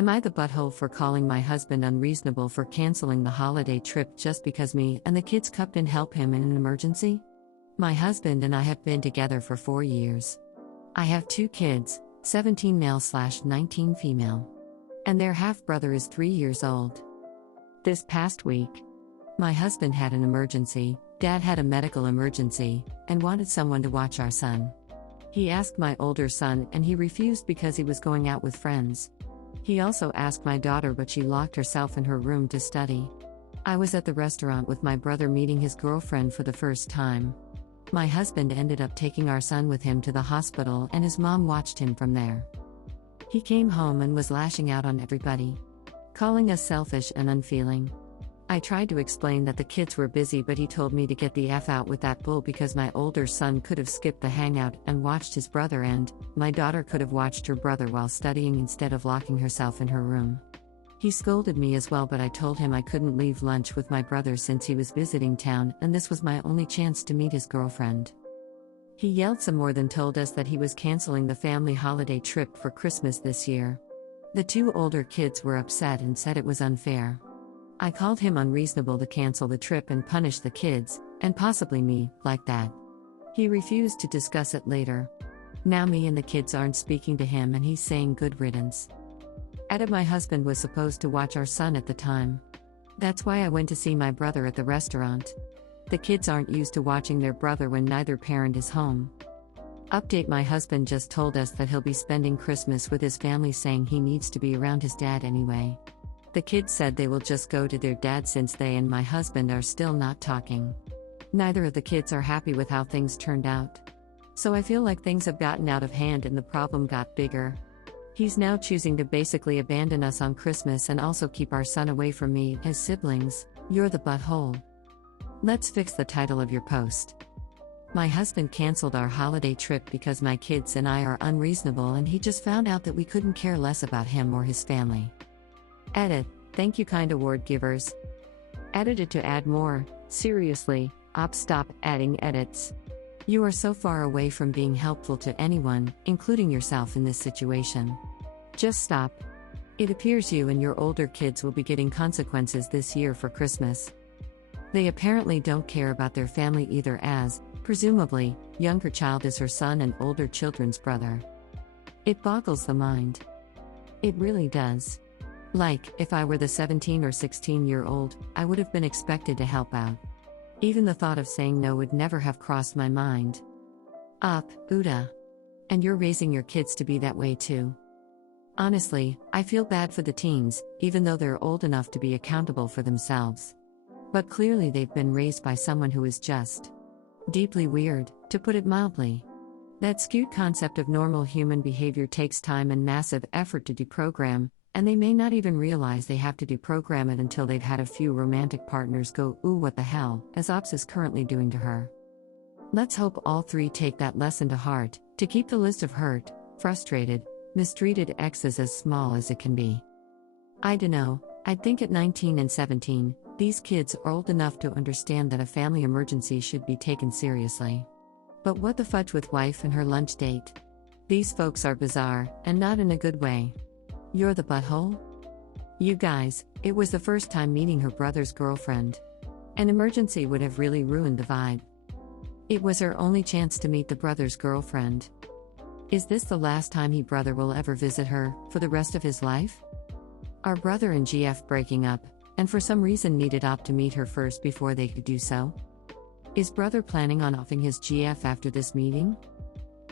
Am I the butthole for calling my husband unreasonable for canceling the holiday trip just because me and the kids couldn't in help him in an emergency? My husband and I have been together for 4 years. I have 2 kids, 17 male/19 female. And their half-brother is 3 years old. This past week, my husband had an emergency, Dad had a medical emergency, and wanted someone to watch our son. He asked my older son and he refused because he was going out with friends. He also asked my daughter, but she locked herself in her room to study. I was at the restaurant with my brother meeting his girlfriend for the first time. My husband ended up taking our son with him to the hospital and his mom watched him from there. He came home and was lashing out on everybody, calling us selfish and unfeeling. I tried to explain that the kids were busy, but he told me to get the F out with that bull because my older son could have skipped the hangout and watched his brother, and my daughter could have watched her brother while studying instead of locking herself in her room. He scolded me as well, but I told him I couldn't leave lunch with my brother since he was visiting town and this was my only chance to meet his girlfriend. He yelled some more, then told us that he was canceling the family holiday trip for Christmas this year. The 2 older kids were upset and said it was unfair. I called him unreasonable to cancel the trip and punish the kids, and possibly me, like that. He refused to discuss it later. Now me and the kids aren't speaking to him and he's saying good riddance. My husband was supposed to watch our son at the time. That's why I went to see my brother at the restaurant. The kids aren't used to watching their brother when neither parent is home. Update: my husband just told us that he'll be spending Christmas with his family, saying he needs to be around his dad anyway. The kids said they will just go to their dad since they and my husband are still not talking. Neither of the kids are happy with how things turned out. So I feel like things have gotten out of hand and the problem got bigger. He's now choosing to basically abandon us on Christmas and also keep our son away from me, his siblings. You're the butthole. Let's fix the title of your post. My husband canceled our holiday trip because my kids and I are unreasonable and he just found out that we couldn't care less about him or his family. Edit: thank you kind award givers. Edited to add more. Seriously, stop adding edits. You are so far away from being helpful to anyone, including yourself, in this situation. Just stop. It appears you and your older kids will be getting consequences this year for Christmas. They apparently don't care about their family either, as, presumably, younger child is her son and older children's brother. It boggles the mind. It really does. Like, if I were the 17 or 16-year-old, I would have been expected to help out. Even the thought of saying no would never have crossed my mind. AmITheA. And you're raising your kids to be that way too. Honestly, I feel bad for the teens, even though they're old enough to be accountable for themselves. But clearly they've been raised by someone who is just deeply weird, to put it mildly. That skewed concept of normal human behavior takes time and massive effort to deprogram, and they may not even realize they have to deprogram it until they've had a few romantic partners go, "Ooh, what the hell," as Ops is currently doing to her. Let's hope all 3 take that lesson to heart, to keep the list of hurt, frustrated, mistreated exes as small as it can be. I dunno, I'd think at 19 and 17, these kids are old enough to understand that a family emergency should be taken seriously. But what the fudge with wife and her lunch date? These folks are bizarre, and not in a good way. You're the butthole? You guys, it was the first time meeting her brother's girlfriend. An emergency would have really ruined the vibe. It was her only chance to meet the brother's girlfriend. Is this the last time he brother will ever visit her, for the rest of his life? Are brother and GF breaking up, and for some reason needed Op to meet her first before they could do so? Is brother planning on offing his GF after this meeting?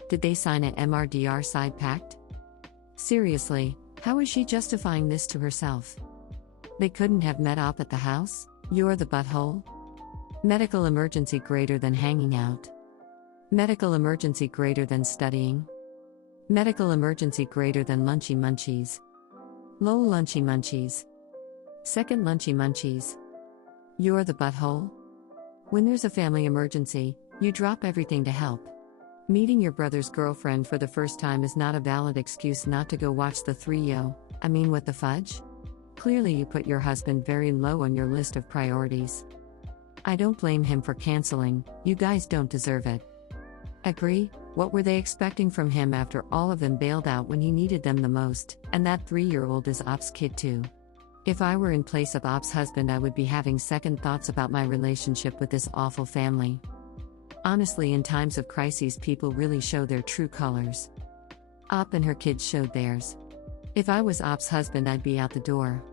Did they sign a MRDR side pact? Seriously, how is she justifying this to herself? They couldn't have met Op at the house? You're the butthole? Medical emergency greater than hanging out. Medical emergency greater than studying. Medical emergency greater than lunchy munchies. Low lunchy munchies. Second lunchy munchies. You're the butthole? When there's a family emergency, you drop everything to help. Meeting your brother's girlfriend for the first time is not a valid excuse not to go watch the 3-yo. I mean, what the fudge? Clearly you put your husband very low on your list of priorities. I don't blame him for canceling, you guys don't deserve it. Agree? What were they expecting from him after all of them bailed out when he needed them the most? And that 3-year-old is Op's kid too. If I were in place of Op's husband, I would be having second thoughts about my relationship with this awful family. Honestly, in times of crises, people really show their true colors. Op and her kids showed theirs. If I was Op's husband, I'd be out the door.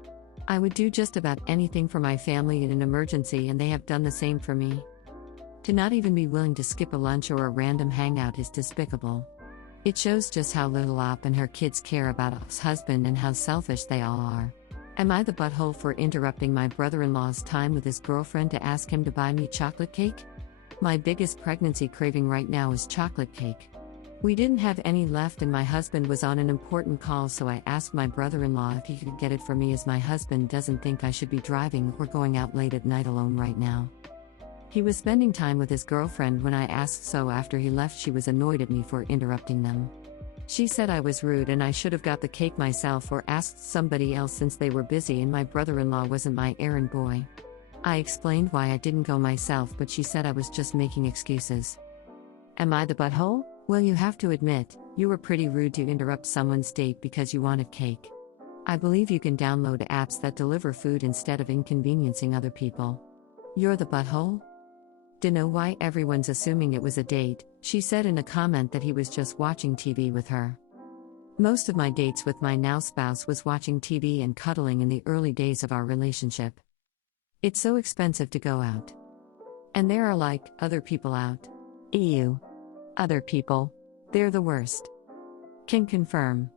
I would do just about anything for my family in an emergency, and they have done the same for me. To not even be willing to skip a lunch or a random hangout is despicable. It shows just how little Op and her kids care about Op's husband and how selfish they all are. Am I the butthole for interrupting my brother-in-law's time with his girlfriend to ask him to buy me chocolate cake? My biggest pregnancy craving right now is chocolate cake. We didn't have any left and my husband was on an important call, so I asked my brother-in-law if he could get it for me, as my husband doesn't think I should be driving or going out late at night alone right now. He was spending time with his girlfriend when I asked, so after he left she was annoyed at me for interrupting them. She said I was rude and I should have got the cake myself or asked somebody else since they were busy and my brother-in-law wasn't my errand boy. I explained why I didn't go myself, but she said I was just making excuses. Am I the butthole? Well, you have to admit, you were pretty rude to interrupt someone's date because you wanted cake. I believe you can download apps that deliver food instead of inconveniencing other people. You're the butthole? Dunno why everyone's assuming it was a date, she said in a comment that he was just watching TV with her. Most of my dates with my now spouse was watching TV and cuddling in the early days of our relationship. It's so expensive to go out. And there are like, other people out. Ew. Other people. They're the worst. Can confirm.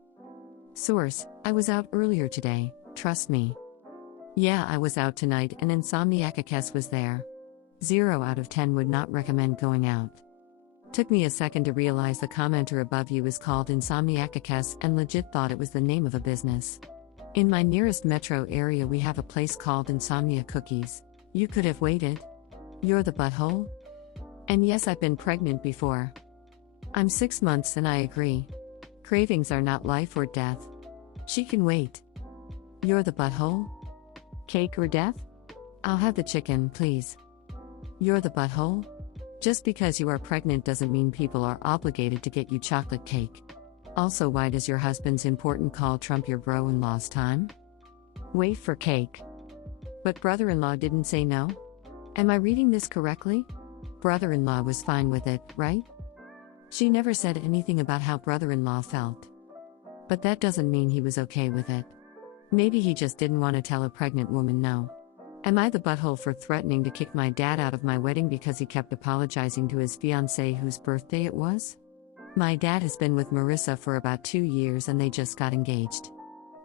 Source, I was out earlier today, trust me. Yeah, I was out tonight and AmITheA was there. 0 out of 10 would not recommend going out. Took me a second to realize the commenter above you is called AmITheA and legit thought it was the name of a business. In my nearest metro area we have a place called AmITheA Cookies. You could have waited. You're the butthole? And yes, I've been pregnant before. I'm 6 months and I agree. Cravings are not life or death. She can wait. You're the butthole? Cake or death? I'll have the chicken, please. You're the butthole? Just because you are pregnant doesn't mean people are obligated to get you chocolate cake. Also, why does your husband's important call trump your bro-in-law's time? Wait for cake. But brother-in-law didn't say no? Am I reading this correctly? Brother-in-law was fine with it, right? She never said anything about how brother-in-law felt. But that doesn't mean he was okay with it. Maybe he just didn't want to tell a pregnant woman no. Am I the butthole for threatening to kick my dad out of my wedding because he kept apologizing to his fiancée whose birthday it was? My dad has been with Marissa for about 2 years and they just got engaged.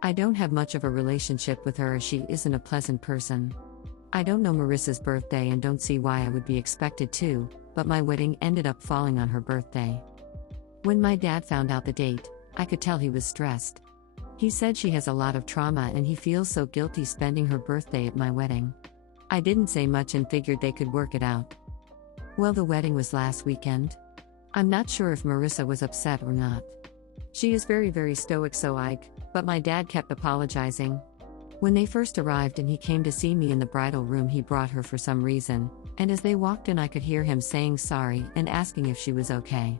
I don't have much of a relationship with her as she isn't a pleasant person. I don't know Marissa's birthday and don't see why I would be expected to, but my wedding ended up falling on her birthday. When my dad found out the date, I could tell he was stressed. He said she has a lot of trauma and he feels so guilty spending her birthday at my wedding. I didn't say much and figured they could work it out. Well, the wedding was last weekend. I'm not sure if Marissa was upset or not. She is very stoic, but my dad kept apologizing. When they first arrived and he came to see me in the bridal room, he brought her for some reason, and as they walked in I could hear him saying sorry and asking if she was okay.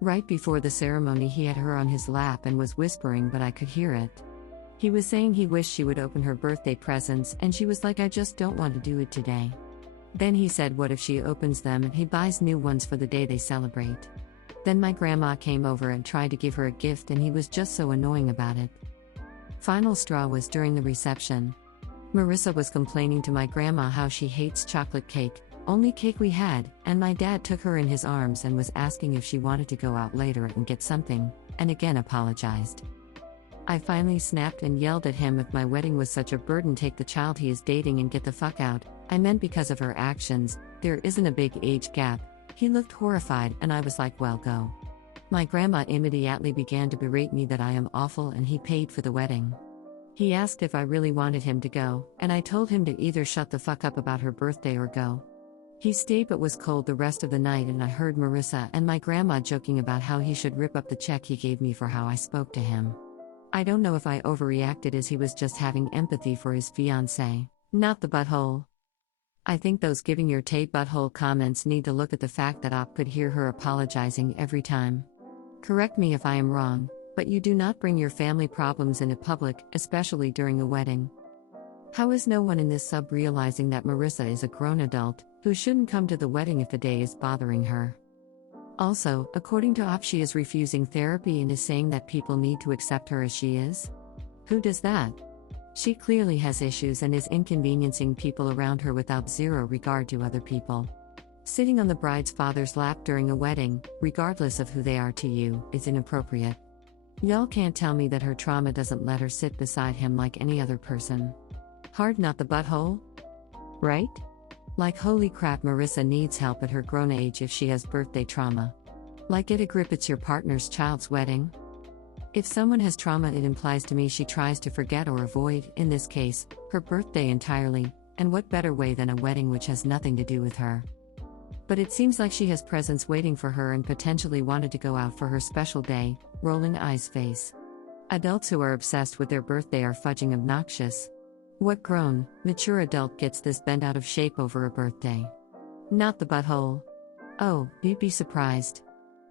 Right before the ceremony he had her on his lap and was whispering, but I could hear it. He was saying he wished she would open her birthday presents and she was like, I just don't want to do it today. Then he said what if she opens them and he buys new ones for the day they celebrate. Then my grandma came over and tried to give her a gift and he was just so annoying about it. Final straw was during the reception. Marissa was complaining to my grandma how she hates chocolate cake, only cake we had, and my dad took her in his arms and was asking if she wanted to go out later and get something, and again apologized. I finally snapped and yelled at him, if my wedding was such a burden, take the child he is dating and get the fuck out. I meant because of her actions, there isn't a big age gap. He looked horrified and I was like, well, go. My grandma immediately began to berate me that I am awful and he paid for the wedding. He asked if I really wanted him to go, and I told him to either shut the fuck up about her birthday or go. He stayed but was cold the rest of the night, and I heard Marissa and my grandma joking about how he should rip up the check he gave me for how I spoke to him. I don't know if I overreacted as he was just having empathy for his fiancée. Not the butthole. I think those giving your Tay butthole comments need to look at the fact that Op could hear her apologizing every time. Correct me if I am wrong, but you do not bring your family problems into public, especially during a wedding. How is no one in this sub realizing that Marissa is a grown adult, who shouldn't come to the wedding if the day is bothering her? Also, according to Op, she is refusing therapy and is saying that people need to accept her as she is? Who does that? She clearly has issues and is inconveniencing people around her without zero regard to other people. Sitting on the bride's father's lap during a wedding, regardless of who they are to you, is inappropriate. Y'all can't tell me that her trauma doesn't let her sit beside him like any other person. Hard not the butthole? Right? Like holy crap, Marissa needs help at her grown age if she has birthday trauma. Like get a grip, it's your partner's child's wedding. If someone has trauma, it implies to me she tries to forget or avoid, in this case, her birthday entirely, and what better way than a wedding which has nothing to do with her. But it seems like she has presents waiting for her and potentially wanted to go out for her special day, rolling eyes face. Adults who are obsessed with their birthday are fudging obnoxious. What grown, mature adult gets this bent out of shape over a birthday? Not the butthole. Oh, you'd be surprised.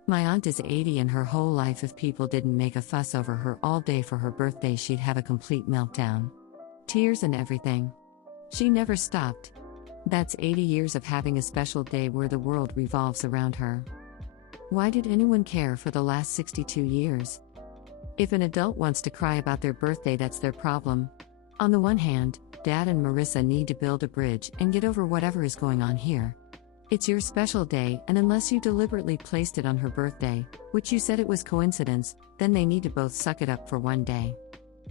My aunt is 80 and her whole life, if people didn't make a fuss over her all day for her birthday, she'd have a complete meltdown. Tears and everything. She never stopped. That's 80 years of having a special day where the world revolves around her. Why did anyone care for the last 62 years? If an adult wants to cry about their birthday, that's their problem. On the one hand, Dad and Marissa need to build a bridge and get over whatever is going on here. It's your special day, and unless you deliberately placed it on her birthday, which you said it was coincidence, then they need to both suck it up for one day.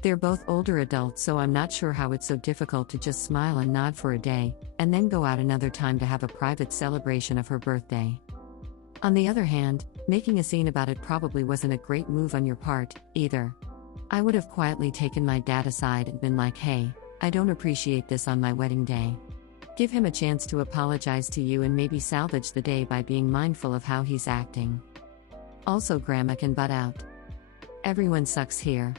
They're both older adults, so I'm not sure how it's so difficult to just smile and nod for a day, and then go out another time to have a private celebration of her birthday. On the other hand, making a scene about it probably wasn't a great move on your part, either. I would have quietly taken my dad aside and been like, hey, I don't appreciate this on my wedding day. Give him a chance to apologize to you and maybe salvage the day by being mindful of how he's acting. Also, Grandma can butt out. Everyone sucks here.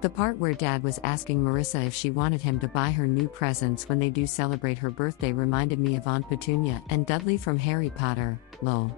The part where Dad was asking Marissa if she wanted him to buy her new presents when they do celebrate her birthday reminded me of Aunt Petunia and Dudley from Harry Potter, lol.